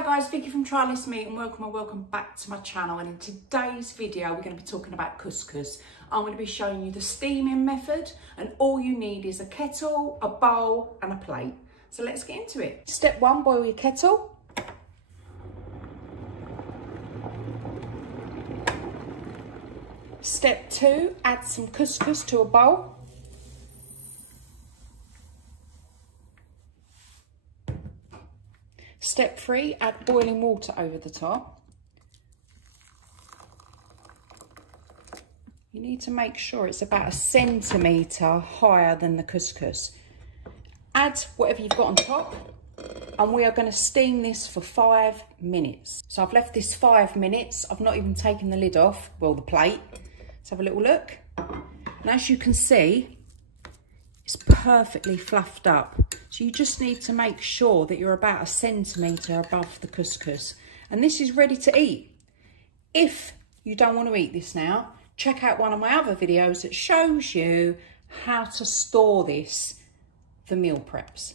Hello guys, Vicky from trylessmeat and welcome back to my channel. And in today's video we're going to be talking about couscous. I'm going to be showing you the steaming method, and all you need is a kettle, a bowl and a plate. So let's get into it. Step 1, boil your kettle. Step 2, add some couscous to a bowl. Step 3, add boiling water over the top. You need to make sure it's about 1 centimetre higher than the couscous. Add whatever you've got on top, and we are going to steam this for 5 minutes. So I've left this 5 minutes. I've not even taken the lid off, well, the plate. Let's have a little look. And as you can see, it's perfectly fluffed up. So you just need to make sure that you're about 1 centimetre above the couscous. And this is ready to eat. If you don't want to eat this now, check out one of my other videos that shows you how to store this for meal preps.